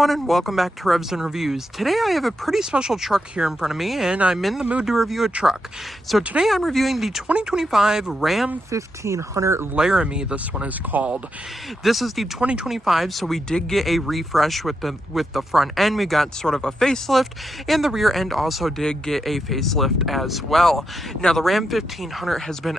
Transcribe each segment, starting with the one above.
everyone, and welcome back to Revs and Reviews. Today I have a pretty special truck here in front of me, and I'm in the mood to review a truck. So today I'm reviewing the 2025 Ram 1500 Laramie, this one is called. This is the 2025, so we did get a refresh with the front end. We got sort of a facelift, and the rear end also did get a facelift as well. Now the Ram 1500 has been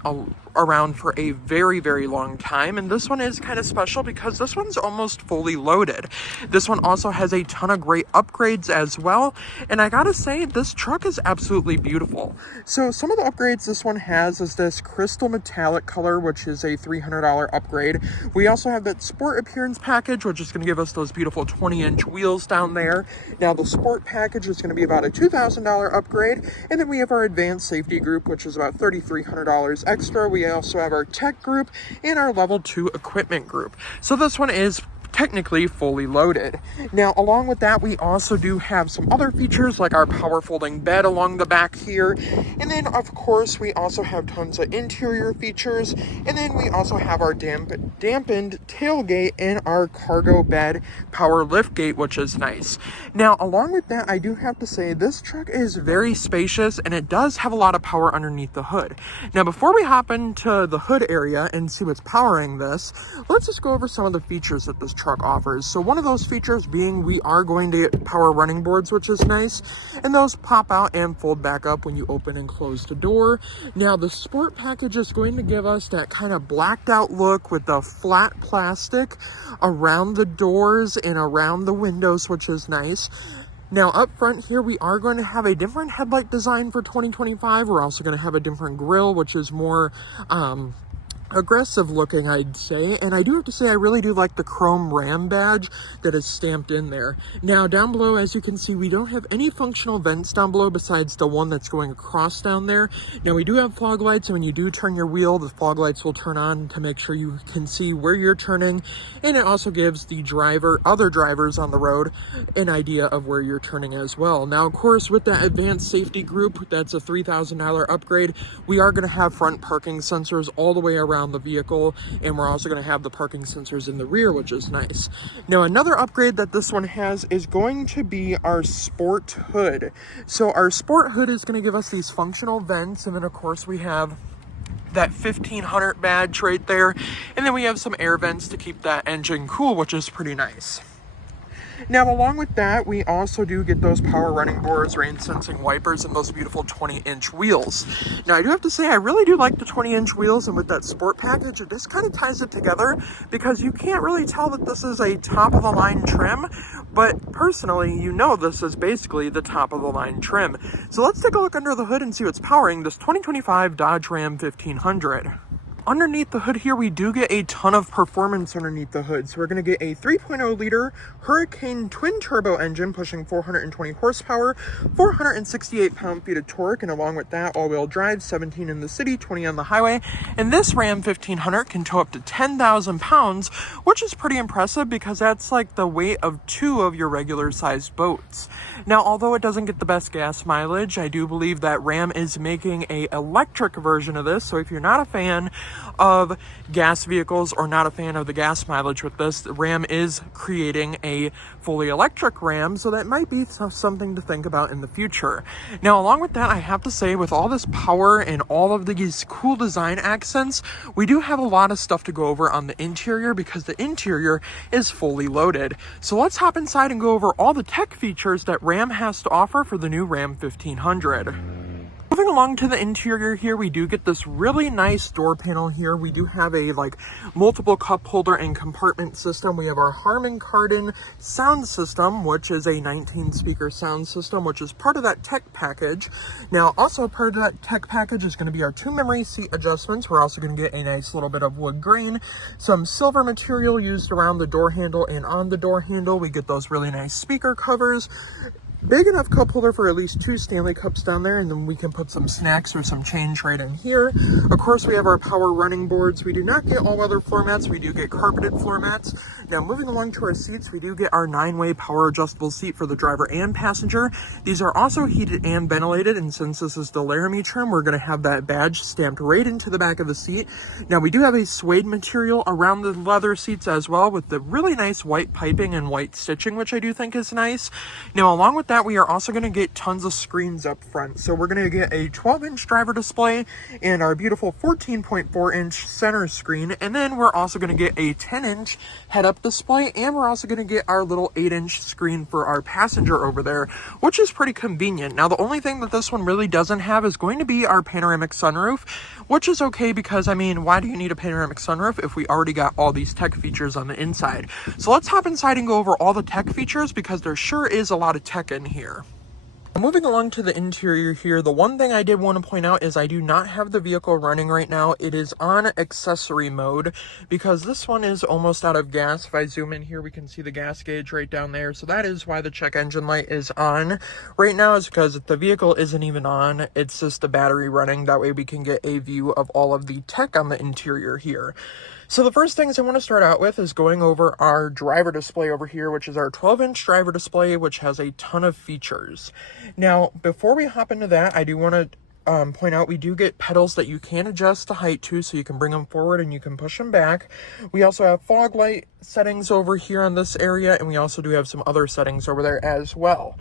around for a very, very long time, and this one is kind of special because this one's almost fully loaded. This one also has a ton of great upgrades as well, and I gotta say, this truck is absolutely beautiful. So some of the upgrades this one has is this crystal metallic color, which is a $300 upgrade. We also have that sport appearance package, which is going to give us those beautiful 20-inch wheels down there. Now the sport package is going to be about a $2,000 upgrade, and then we have our advanced safety group, which is about $3,300 extra. We also have our tech group and our level 2 equipment group. So this one is technically fully loaded. Now along with that, we also do have some other features like our power folding bed along the back here, and then of course we also have tons of interior features, and then we also have our dampened tailgate and our cargo bed power lift gate, which is nice. Now along with that, I do have to say this truck is very spacious, and it does have a lot of power underneath the hood. Now before we hop into the hood area and see what's powering this, let's just go over some of the features that this truck offers. So one of those features being we are going to get power running boards, which is nice, and those pop out and fold back up when you open and close the door. Now the sport package is going to give us that kind of blacked out look with the flat plastic around the doors and around the windows, which is nice. Now up front here, we are going to have a different headlight design for 2025. We're also going to have a different grille, which is more aggressive looking, I'd say. And I do have to say, I really do like the chrome Ram badge that is stamped in there. Now down below, as you can see, we don't have any functional vents down below besides the one that's going across down there. Now we do have fog lights, and when you do turn your wheel, the fog lights will turn on to make sure you can see where you're turning, and it also gives the other drivers on the road an idea of where you're turning as well. Now of course, with that advanced safety group, that's a $3,000 upgrade. We are going to have front parking sensors all the way around the vehicle, and we're also going to have the parking sensors in the rear, which is nice. Now another upgrade that this one has is going to be our sport hood. So our sport hood is going to give us these functional vents, and then of course we have that 1500 badge right there, and then we have some air vents to keep that engine cool, which is pretty nice. Now along with that, we also do get those power running boards, rain sensing wipers, and those beautiful 20-inch wheels. Now I do have to say, I really do like the 20-inch wheels, and with that sport package, this kind of ties it together because you can't really tell that this is a top-of-the-line trim, but personally, you know this is basically the top-of-the-line trim. So let's take a look under the hood and see what's powering this 2025 Dodge Ram 1500. Underneath the hood here, we do get a ton of performance underneath the hood. So we're going to get a 3.0 liter Hurricane twin turbo engine pushing 420 horsepower, 468 pound-feet of torque, and along with that, all-wheel drive, 17 in the city, 20 on the highway. And this Ram 1500 can tow up to 10,000 pounds, which is pretty impressive because that's like the weight of 2 of your regular-sized boats. Now, although it doesn't get the best gas mileage, I do believe that Ram is making an electric version of this. So if you're not a fan of gas vehicles or not a fan of the gas mileage with this, Ram is creating a fully electric Ram, so that might be something to think about in the future. Now along with that, I have to say, with all this power and all of these cool design accents, we do have a lot of stuff to go over on the interior because the interior is fully loaded. So let's hop inside and go over all the tech features that Ram has to offer for the new Ram 1500. Moving along to the interior here, we do get this really nice door panel here. We do have a multiple cup holder and compartment system. We have our Harman Kardon sound system, which is a 19 speaker sound system, which is part of that tech package. Now also part of that tech package is going to be our 2 memory seat adjustments. We're also going to get a nice little bit of wood grain, some silver material used around the door handle and on the door handle. We get those really nice speaker covers. big enough cup holder for at least 2 Stanley cups down there, and then we can put some snacks or some change right in here. Of course, we have our power running boards. We do not get all-weather floor mats. We do get carpeted floor mats. Now, moving along to our seats, we do get our 9-way power adjustable seat for the driver and passenger. These are also heated and ventilated, and since this is the Laramie trim, we're going to have that badge stamped right into the back of the seat. Now, we do have a suede material around the leather seats as well, with the really nice white piping and white stitching, which I do think is nice. Now, along with that, we are also going to get tons of screens up front. So we're going to get a 12-inch driver display and our beautiful 14.4-inch center screen. And then we're also going to get a 10-inch head-up display. And we're also going to get our little 8-inch screen for our passenger over there, which is pretty convenient. Now, the only thing that this one really doesn't have is going to be our panoramic sunroof, which is okay because, I mean, why do you need a panoramic sunroof if we already got all these tech features on the inside? So let's hop inside and go over all the tech features because there sure is a lot of tech in here. Moving along to the interior here, the one thing I did want to point out is I do not have the vehicle running right now. It is on accessory mode because this one is almost out of gas. If I zoom in here, we can see the gas gauge right down there. So that is why the check engine light is on right now, is because the vehicle isn't even on. It's just the battery running. That way we can get a view of all of the tech on the interior here. So the first things I want to start out with is going over our driver display over here, which is our 12-inch driver display, which has a ton of features. Now, before we hop into that, I do want to point out we do get pedals that you can adjust the height to, so you can bring them forward and you can push them back. We also have fog light settings over here on this area, and we also do have some other settings over there as well.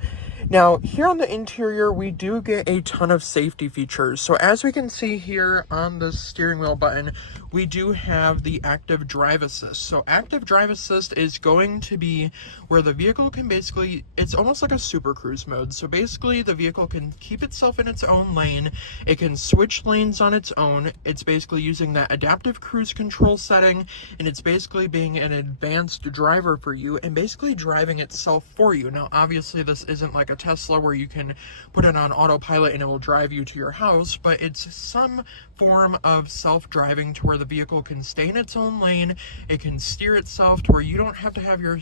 Now, here on the interior, we do get a ton of safety features. So as we can see here on the steering wheel button, we do have the active drive assist. So active drive assist is going to be where the vehicle can basically, it's almost like a super cruise mode. So basically the vehicle can keep itself in its own lane. It can switch lanes on its own. It's basically using that adaptive cruise control setting, and it's basically being an advanced driver for you and basically driving itself for you. Now, obviously this isn't like a Tesla where you can put it on autopilot and it will drive you to your house, but it's some form of self-driving to where the vehicle can stay in its own lane. It can steer itself to where you don't have to have your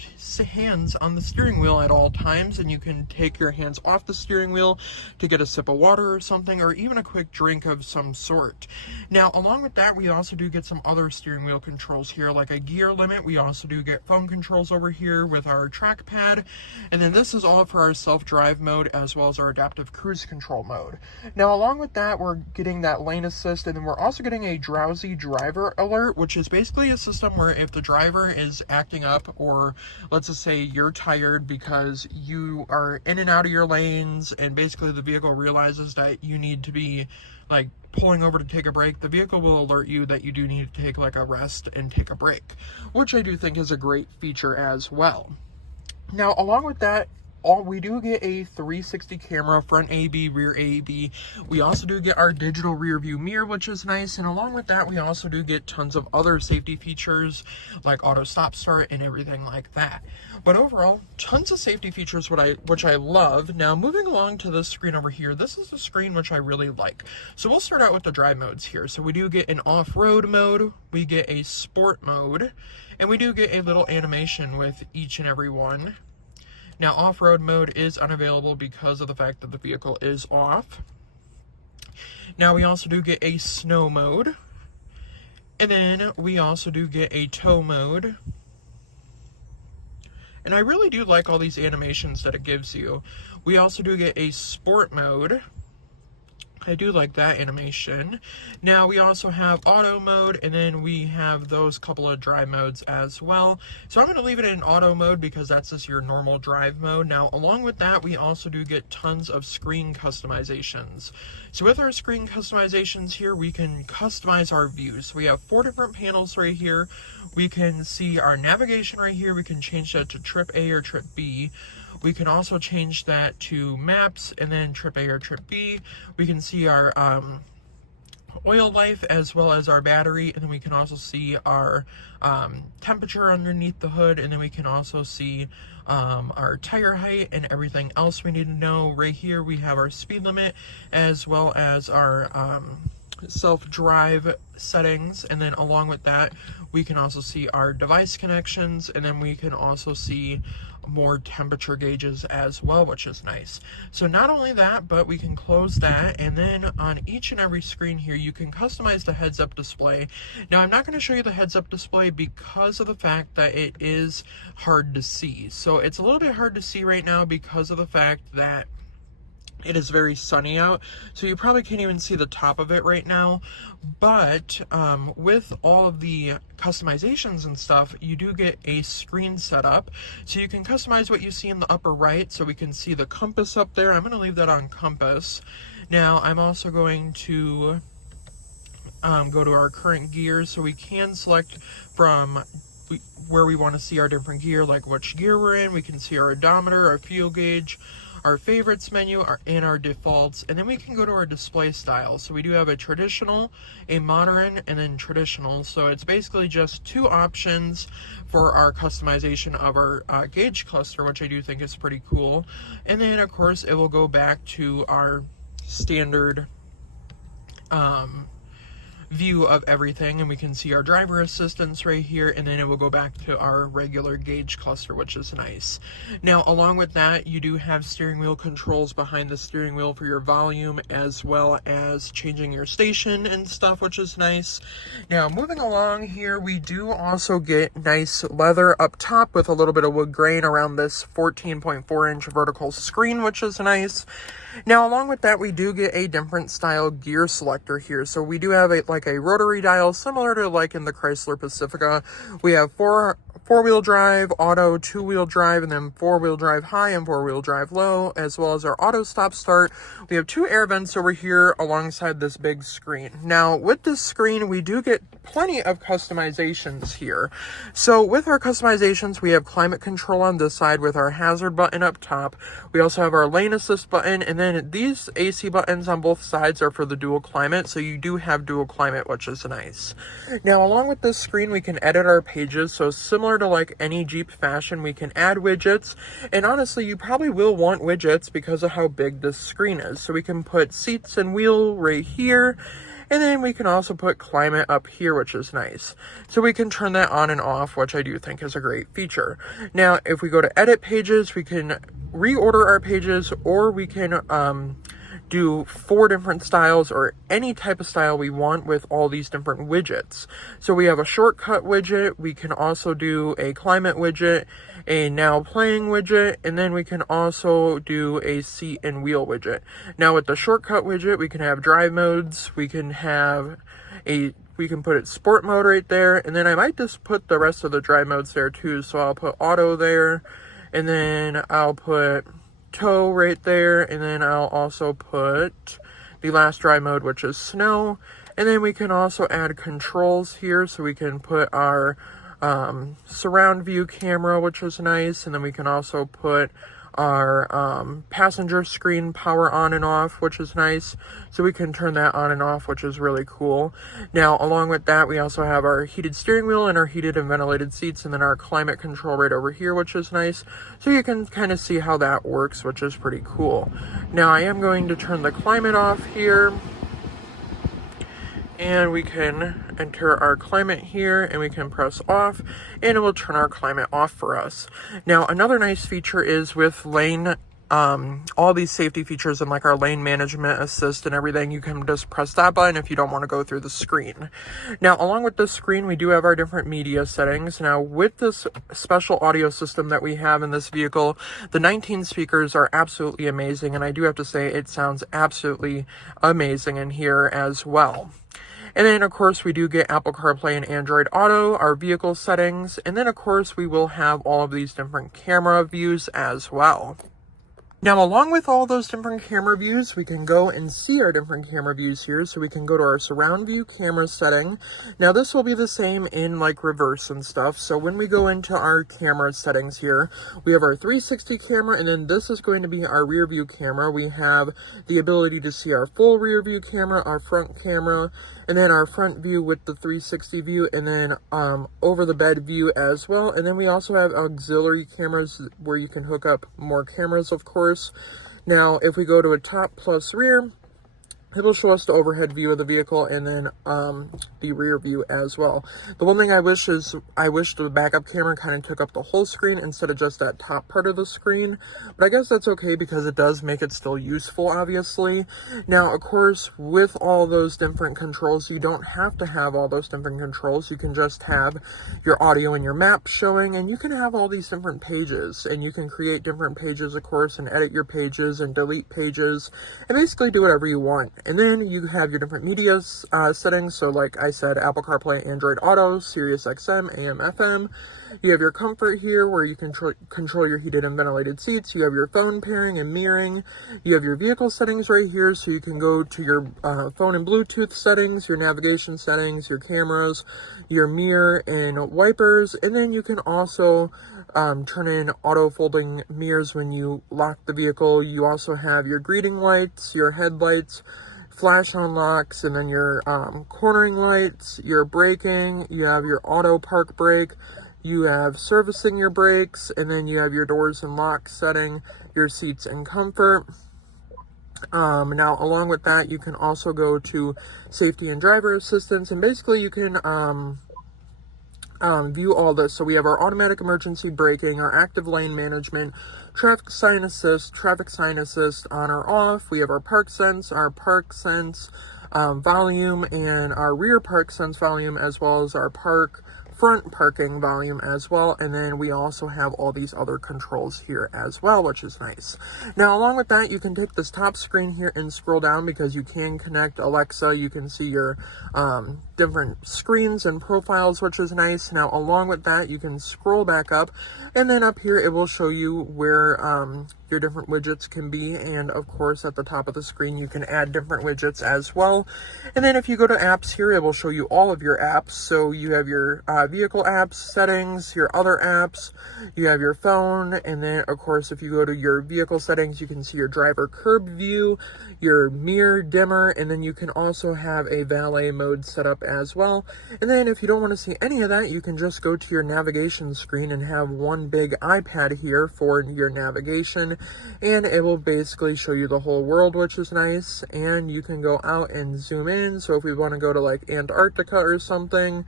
hands on the steering wheel at all times, and you can take your hands off the steering wheel to get a sip of water or something, or even a quick drink of some sort. Now, along with that, we also do get some other steering wheel controls here, like a gear limit. We also do get phone controls over here with our trackpad, and then this is all for our self-drive mode as well as our adaptive cruise control mode. Now, along with that, we're getting that lane assist, and then we're also getting a drowsy driver alert, which is basically a system where if the driver is acting up, or let's just say you're tired because you are in and out of your lanes, and basically the vehicle realizes that you need to be like pulling over to take a break, the vehicle will alert you that you do need to take like a rest and take a break, which I do think is a great feature as well. Now, along with that, we do get a 360 camera, front AEB, rear AEB. We also do get our digital rear view mirror, which is nice. And along with that, we also do get tons of other safety features like auto stop start and everything like that. But overall, tons of safety features, which I love. Now, moving along to this screen over here, this is a screen which I really like. So we'll start out with the drive modes here. So we do get an off-road mode, we get a sport mode, and we do get a little animation with each and every one. Now, off-road mode is unavailable because of the fact that the vehicle is off. Now, we also do get a snow mode. And then we also do get a tow mode. And I really do like all these animations that it gives you. We also do get a sport mode. I do like that animation. Now, we also have auto mode, and then we have those couple of drive modes as well. So I'm going to leave it in auto mode because that's just your normal drive mode. Now, along with that, we also do get tons of screen customizations. So with our screen customizations here, we can customize our views. We have 4 different panels right here. We can see our navigation right here. We can change that to trip A or trip B. We can also change that to maps and then trip A or trip B. We can see our oil life as well as our battery, and then we can also see our temperature underneath the hood, and then we can also see our tire height and everything else we need to know. Right here we have our speed limit as well as our self-drive settings, and then along with that we can also see our device connections, and then we can also see more temperature gauges as well, which is nice. So not only that, but we can close that, and then on each and every screen here you can customize the heads-up display. Now I'm not going to show you the heads-up display because of the fact that it is hard to see. So it's a little bit hard to see right now because of the fact that it is very sunny out, so you probably can't even see the top of it right now. But with all of the customizations and stuff, you do get a screen set up, so you can customize what you see in the upper right. So we can see the compass up there. I'm going to leave that on compass. Now I'm also going to go to our current gears, so we can select from where we want to see our different gear, like which gear we're in. We can see our odometer, our fuel gauge, our favorites menu, and our defaults, and then we can go to our display style. So we do have a traditional, a modern, and then traditional. So it's basically just two options for our customization of our gauge cluster, which I do think is pretty cool. And then of course it will go back to our standard view of everything, and we can see our driver assistance right here, and then it will go back to our regular gauge cluster, which is nice. Now along with that, you do have steering wheel controls behind the steering wheel for your volume, as well as changing your station and stuff, which is nice. Now moving along here, we do also get nice leather up top with a little bit of wood grain around this 14.4-inch vertical screen, which is nice. Now along with that, we do get a different style gear selector here. So we do have like a rotary dial similar to like in the Chrysler Pacifica. We have four-wheel drive, auto, two-wheel drive, and then four-wheel drive high and four-wheel drive low, as well as our auto stop start. We have two air vents over here alongside this big screen. Now with this screen, we do get plenty of customizations here. So with our customizations, we have climate control on this side with our hazard button up top. We also have our lane assist button, and then these AC buttons on both sides are for the dual climate. So you do have dual climate, which is nice. Now along with this screen, we can edit our pages. So similar to like any Jeep fashion, we can add widgets, and honestly you probably will want widgets because of how big this screen is. So we can put seats and wheel right here, and then we can also put climate up here, which is nice. So we can turn that on and off, which I do think is a great feature. Now if we go to edit pages, we can reorder our pages, or we can do 4 different styles or any type of style we want with all these different widgets. So we have a shortcut widget, we can also do a climate widget, a now playing widget, and then we can also do a seat and wheel widget. Now with the shortcut widget, we can have drive modes, we can put it sport mode right there, and then I might just put the rest of the drive modes there too. So I'll put auto there, and then I'll put tow right there, and then I'll also put the last drive mode, which is snow. And then we can also add controls here, so we can put our surround view camera, which is nice, and then we can also put our passenger screen power on and off, which is nice. So we can turn that on and off, which is really cool. Now along with that, we also have our heated steering wheel and our heated and ventilated seats, and then our climate control right over here, which is nice. So you can kind of see how that works, which is pretty cool. Now I am going to turn the climate off here, and we can enter our climate here, and we can press off, and it will turn our climate off for us. Now another nice feature is with lane, all these safety features and like our lane management assist and everything, you can just press that button if you don't want to go through the screen. Now along with this screen, we do have our different media settings. Now with this special audio system that we have in this vehicle, the 19 speakers are absolutely amazing, and I do have to say it sounds absolutely amazing in here as well. And then of course we do get Apple CarPlay and Android Auto, our vehicle settings, and then of course we will have all of these different camera views as well. Now along with all those different camera views, we can go and see our different camera views here. So we can go to our surround view camera setting. Now this will be the same in like reverse and stuff. So when we go into our camera settings here, we have our 360 camera, and then this is going to be our rear view camera. We have the ability to see our full rear view camera, our front camera, and then our front view with the 360 view, and then over the bed view as well. And then we also have auxiliary cameras where you can hook up more cameras, of course. Now if we go to a top plus rear, It will show us the overhead view of the vehicle and then the rear view as well. The one thing I wish the backup camera kind of took up the whole screen instead of just that top part of the screen. But I guess that's okay because it does make it still useful, obviously. Now, of course, with all those different controls, you don't have to have all those different controls. You can just have your audio and your map showing, and you can have all these different pages. And you can create different pages, of course, and edit your pages and delete pages, and basically do whatever you want. And then you have your different media settings. So like I said, Apple CarPlay, Android Auto, Sirius XM, AM, FM. You have your comfort here where you can control your heated and ventilated seats. You have your phone pairing and mirroring. You have your vehicle settings right here. So you can go to your phone and Bluetooth settings, your navigation settings, your cameras, your mirror and wipers. And then you can also turn in auto folding mirrors when you lock the vehicle. You also have your greeting lights, your headlights, flash unlocks, and then your cornering lights, your braking. You have your auto park brake. You have servicing your brakes, and then you have your doors and locks setting, your seats and comfort. Now, along with that, you can also go to safety and driver assistance, and basically you can view all this. So we have our automatic emergency braking, our active lane management, traffic sign assist on or off. We have our park sense volume, and our rear park sense volume, as well as our front parking volume as well. And then we also have all these other controls here as well, which is nice. Now, along with that, you can hit this top screen here and scroll down because you can connect Alexa. You can see your different screens and profiles, which is nice. Now, along with that, you can scroll back up, and then up here it will show you where your different widgets can be. And of course, at the top of the screen, you can add different widgets as well. And then if you go to apps here, it will show you all of your apps. So you have your vehicle apps, settings, your other apps, you have your phone, and then of course, if you go to your vehicle settings, you can see your driver curb view, your mirror dimmer, and then you can also have a valet mode set up as well. And then if you don't want to see any of that, you can just go to your navigation screen and have one big iPad here for your navigation, and it will basically show you the whole world, which is nice. And you can go out and zoom in. So if we want to go to like Antarctica or something,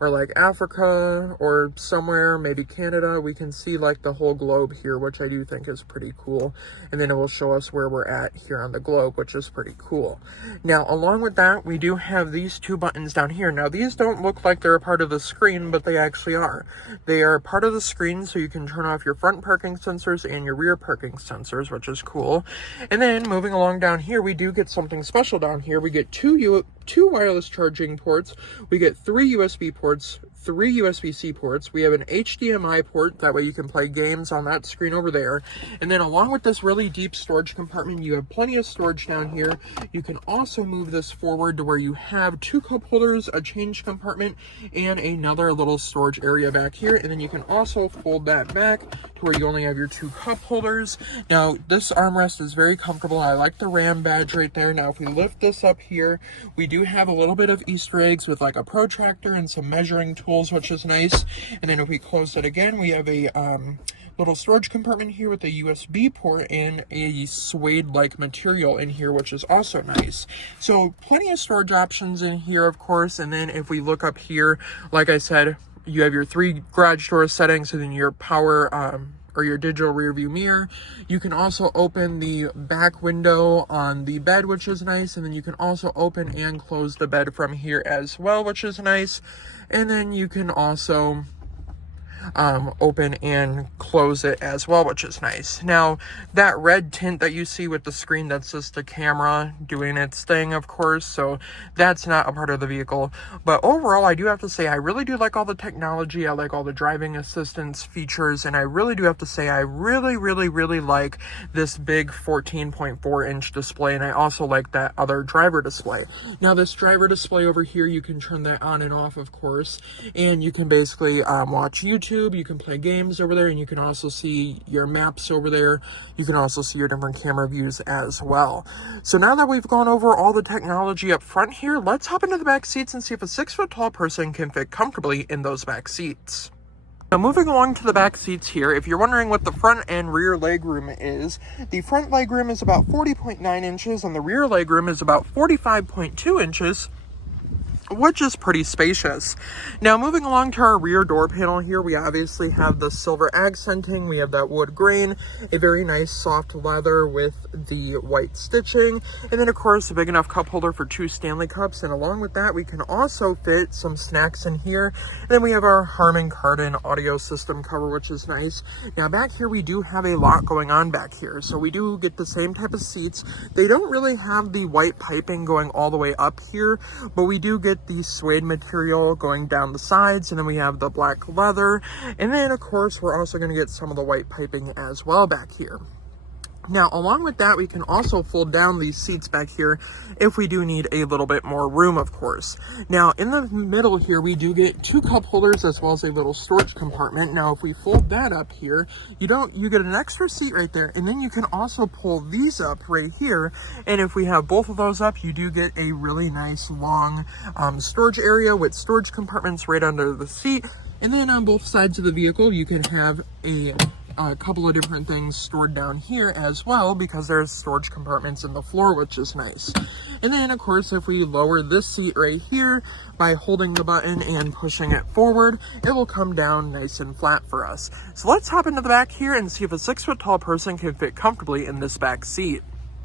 or like Africa or somewhere, maybe Canada, we can see like the whole globe here, which I do think is pretty cool. And then it will show us where we're at here on the globe, which is pretty cool. Now, along with that, we do have these two buttons down here. Now, these don't look like they're a part of the screen, but they actually are. They are part of the screen, so you can turn off your front parking sensors and your rear parking sensors, which is cool. And then moving along down here, we do get something special down here. We get two wireless charging ports. We get 3 USB ports, 3 USB-C ports. We have an HDMI port, that way you can play games on that screen over there. And then along with this really deep storage compartment, you have plenty of storage down here. You can also move this forward to where you have 2 cup holders, a change compartment, and another little storage area back here. And then you can also fold that back to where you only have your 2 cup holders. Now, this armrest is very comfortable. I like the Ram badge right there. Now, if we lift this up here, we do have a little bit of Easter eggs with like a protractor and some measuring tools, which is nice. And then if we close it again, we have a little storage compartment here with a USB port and a suede-like material in here, which is also nice. So plenty of storage options in here, of course. And then if we look up here, like I said, you have your 3 garage door settings, and then your power or your digital rear view mirror. You can also open the back window on the bed, which is nice. And then you can also open and close the bed from here as well, which is nice. And then you can also open and close it as well, which is nice. Now, that red tint that you see with the screen, that's just the camera doing its thing, of course, so that's not a part of the vehicle. But overall, I do have to say, I really do like all the technology. I like all the driving assistance features, and I really do have to say, I really like this big 14.4 inch display, and I also like that other driver display. Now, this driver display over here, you can turn that on and off, of course, and you can basically watch YouTube. You can play games over there, and you can also see your maps over there. You can also see your different camera views as well. So now that we've gone over all the technology up front here, let's hop into the back seats and see if a 6-foot tall person can fit comfortably in those back seats. Now moving along to the back seats here, if you're wondering what the front and rear legroom is, the front legroom is about 40.9 inches and the rear legroom is about 45.2 inches, which is pretty spacious. Now moving along to our rear door panel here, we obviously have the silver accenting, we have that wood grain, a very nice soft leather with the white stitching, and then of course a big enough cup holder for 2 Stanley cups, and along with that we can also fit some snacks in here. And then we have our Harman Kardon audio system cover, which is nice. Now back here we do have a lot going on back here, so we do get the same type of seats. They don't really have the white piping going all the way up here, but we do get the suede material going down the sides, and then we have the black leather, and then of course we're also going to get some of the white piping as well back here. Now, along with that, we can also fold down these seats back here if we do need a little bit more room, of course. Now, in the middle here, we do get 2 cup holders as well as a little storage compartment. Now, if we fold that up here, you get an extra seat right there, and then you can also pull these up right here. And if we have both of those up, you do get a really nice long storage area with storage compartments right under the seat. And then on both sides of the vehicle, you can have a couple of different things stored down here as well, because there's storage compartments in the floor, which is nice. And then of course if we lower this seat right here by holding the button and pushing it forward, it will come down nice and flat for us. So let's hop into the back here and see if a 6-foot tall person can fit comfortably in this back seat.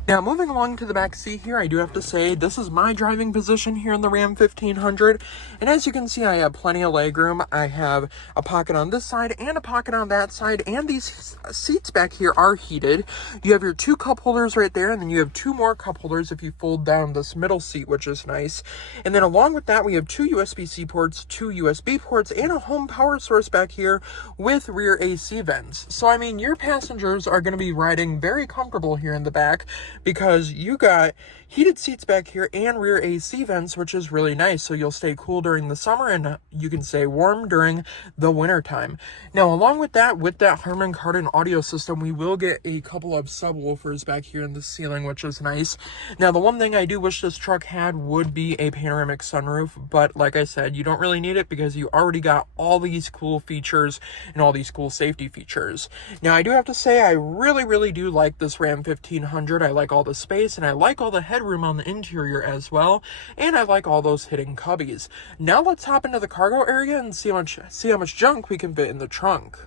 Now, moving along to the back seat here, I do have to say this is my driving position here in the Ram 1500. And as you can see, I have plenty of legroom. I have a pocket on this side and a pocket on that side. And these seats back here are heated. You have your 2 cup holders right there. And then you have 2 more cup holders if you fold down this middle seat, which is nice. And then along with that, we have 2 USB-C ports, 2 USB ports, and a home power source back here with rear AC vents. So, I mean, your passengers are going to be riding very comfortable here in the back, because you got heated seats back here and rear AC vents, which is really nice. So you'll stay cool during the summer and you can stay warm during the winter time. Now, along with that Harman Kardon audio system, we will get a couple of subwoofers back here in the ceiling, which is nice. Now, the one thing I do wish this truck had would be a panoramic sunroof, but like I said, you don't really need it because you already got all these cool features and all these cool safety features. Now, I do have to say, I really do like this Ram 1500. I like all the space and I like all the headroom on the interior as well, and I like all those hidden cubbies. Now let's hop into the cargo area and see how much junk we can fit in the trunk.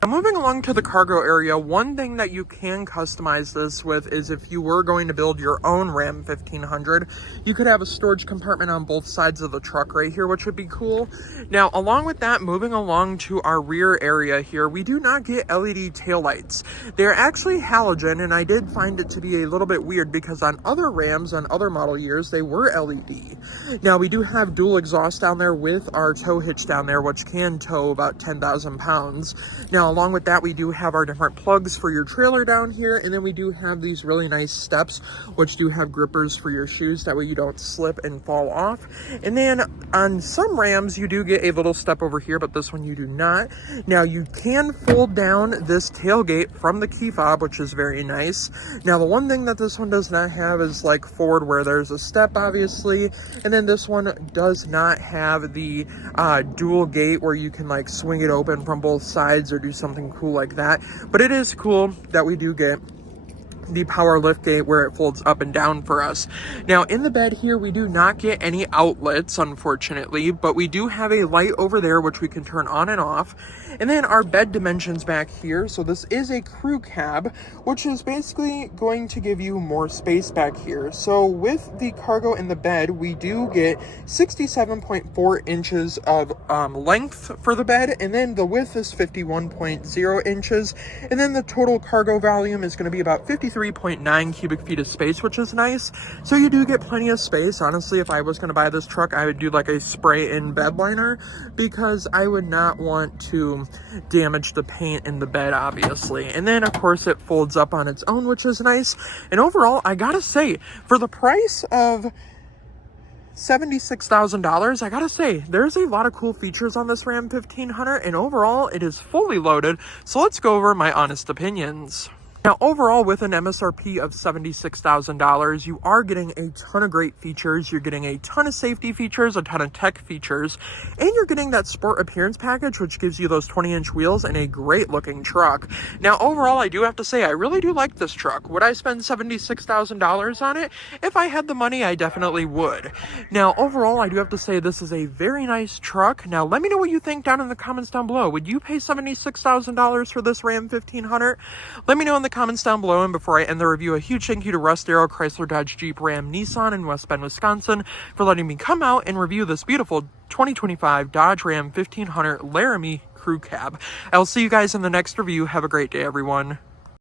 Now, moving along to the cargo area, one thing that you can customize this with is if you were going to build your own Ram 1500, you could have a storage compartment on both sides of the truck right here, which would be cool. Now, along with that, moving along to our rear area here, we do not get LED taillights. They're actually halogen, and I did find it to be a little bit weird because on other Rams, on other model years, they were LED. Now, we do have dual exhaust down there with our tow hitch down there, which can tow about 10,000 pounds. Now, along with that, we do have our different plugs for your trailer down here, and then we do have these really nice steps, which do have grippers for your shoes, that way you don't slip and fall off. And then on some Rams, you do get a little step over here, but this one you do not. Now, you can fold down this tailgate from the key fob, which is very nice. Now, the one thing that this one does not have is like forward, where there's a step, obviously, and then this one does not have the dual gate where you can like swing it open from both sides or do something cool like that. But it is cool that we do get the power lift gate where it folds up and down for us. Now, in the bed here, we do not get any outlets, unfortunately, but we do have a light over there which we can turn on and off. And then our bed dimensions back here. So this is a crew cab, which is basically going to give you more space back here. So with the cargo in the bed, we do get 67.4 inches of length for the bed, and then the width is 51.0 inches, and then the total cargo volume is going to be about 53.9 cubic feet of space, which is nice. So you do get plenty of space. Honestly, if I was going to buy this truck, I would do like a spray-in bed liner, because I would not want to damage the paint in the bed, obviously. And then of course it folds up on its own, which is nice. And overall, I gotta say, for the price of $76,000, I gotta say, there's a lot of cool features on this Ram 1500, and overall it is fully loaded. So let's go over my honest opinions. Now, overall, with an MSRP of $76,000, you are getting a ton of great features. You're getting a ton of safety features, a ton of tech features, and you're getting that sport appearance package, which gives you those 20-inch wheels and a great looking truck. Now, overall, I do have to say, I really do like this truck. Would I spend $76,000 on it? If I had the money, I definitely would. Now, overall, I do have to say this is a very nice truck. Now, let me know what you think down in the comments down below. Would you pay $76,000 for this Ram 1500? Let me know in the comments down below. And before I end the review, a huge thank you to Russ, Darrow, Chrysler, Dodge, Jeep, Ram, Nissan in West Bend, Wisconsin for letting me come out and review this beautiful 2025 Dodge Ram 1500 Laramie Crew Cab. I'll see you guys in the next review. Have a great day, everyone.